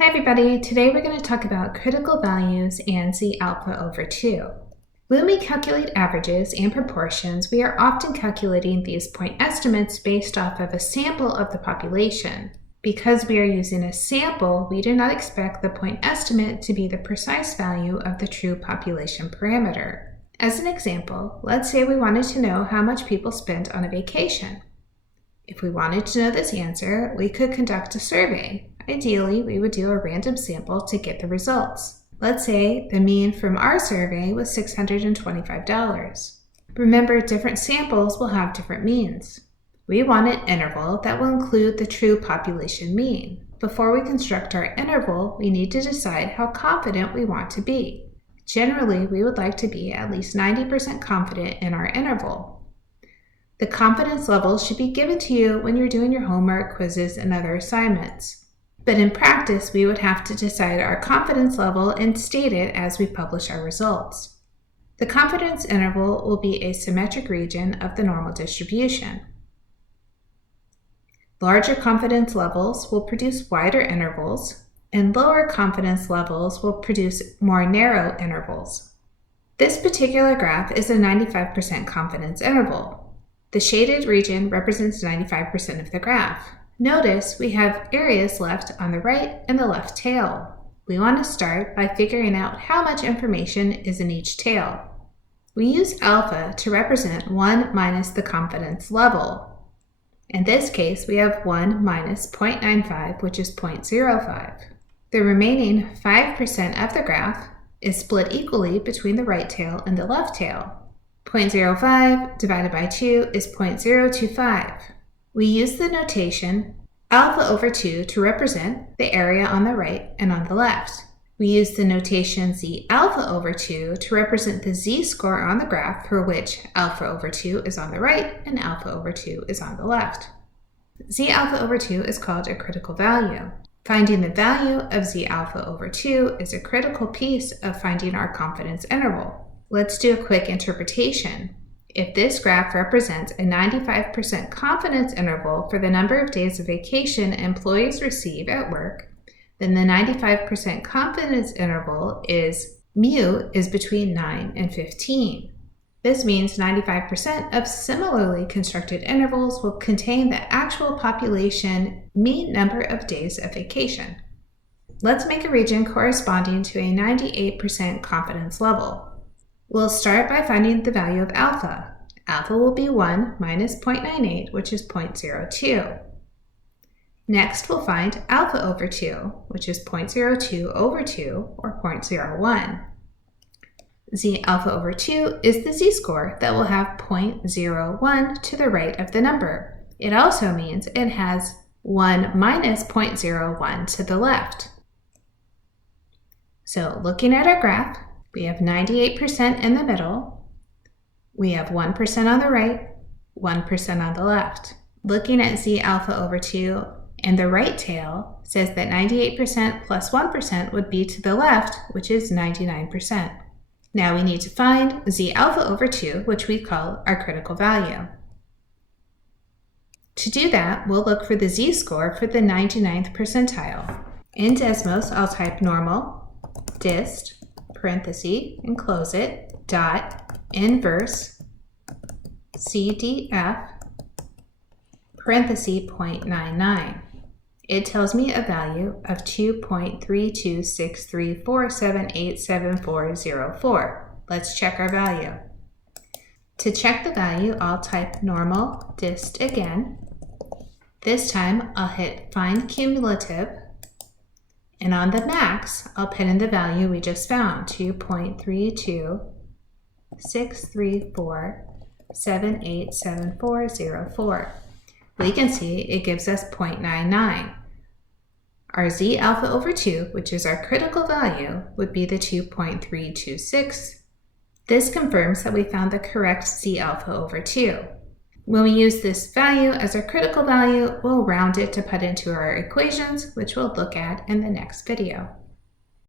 Hi everybody, today we're going to talk about critical values and Z alpha over 2. When we calculate averages and proportions, we are often calculating these point estimates based off of a sample of the population. Because we are using a sample, we do not expect the point estimate to be the precise value of the true population parameter. As an example, let's say we wanted to know how much people spent on a vacation. If we wanted to know this answer, we could conduct a survey. Ideally, we would do a random sample to get the results. Let's say the mean from our survey was $625. Remember, different samples will have different means. We want an interval that will include the true population mean. Before we construct our interval, we need to decide how confident we want to be. Generally, we would like to be at least 90% confident in our interval. The confidence level should be given to you when you're doing your homework, quizzes, and other assignments. But in practice, we would have to decide our confidence level and state it as we publish our results. The confidence interval will be a symmetric region of the normal distribution. Larger confidence levels will produce wider intervals, and lower confidence levels will produce more narrow intervals. This particular graph is a 95% confidence interval. The shaded region represents 95% of the graph. Notice we have areas left on the right and the left tail. We want to start by figuring out how much information is in each tail. We use alpha to represent 1 minus the confidence level. In this case, we have 1 minus 0.95, which is 0.05. The remaining 5% of the graph is split equally between the right tail and the left tail. 0.05 divided by 2 is 0.025. We use the notation alpha over 2 to represent the area on the right and on the left. We use the notation Z alpha over 2 to represent the Z-score on the graph for which alpha over 2 is on the right and alpha over 2 is on the left. Z alpha over 2 is called a critical value. Finding the value of Z alpha over 2 is a critical piece of finding our confidence interval. Let's do a quick interpretation. If this graph represents a 95% confidence interval for the number of days of vacation employees receive at work, then the 95% confidence interval is mu is between 9 and 15. This means 95% of similarly constructed intervals will contain the actual population mean number of days of vacation. Let's make a region corresponding to a 98% confidence level. We'll start by finding the value of alpha. Alpha will be 1 minus 0.98, which is 0.02. Next, we'll find alpha over 2, which is 0.02 over 2, or 0.01. Z alpha over 2 is the Z-score that will have 0.01 to the right of the number. It also means it has 1 minus 0.01 to the left. So looking at our graph, we have 98% in the middle, we have 1% on the right, 1% on the left. Looking at Z alpha over 2, and the right tail says that 98% plus 1% would be to the left, which is 99%. Now we need to find Z alpha over 2, which we call our critical value. To do that, we'll look for the Z-score for the 99th percentile. In Desmos, I'll type normal, dist, parenthesis, and close it, dot, inverse, CDF, parenthesis, 0.99. It tells me a value of 2.32634787404. Let's check our value. To check the value, I'll type normal, dist again. This time, I'll hit find cumulative. And on the max, I'll put in the value we just found, 2.32634787404. We can see it gives us 0.99. Our Z alpha over 2, which is our critical value, would be the 2.326. This confirms that we found the correct Z alpha over 2. When we use this value as our critical value, we'll round it to put into our equations, which we'll look at in the next video.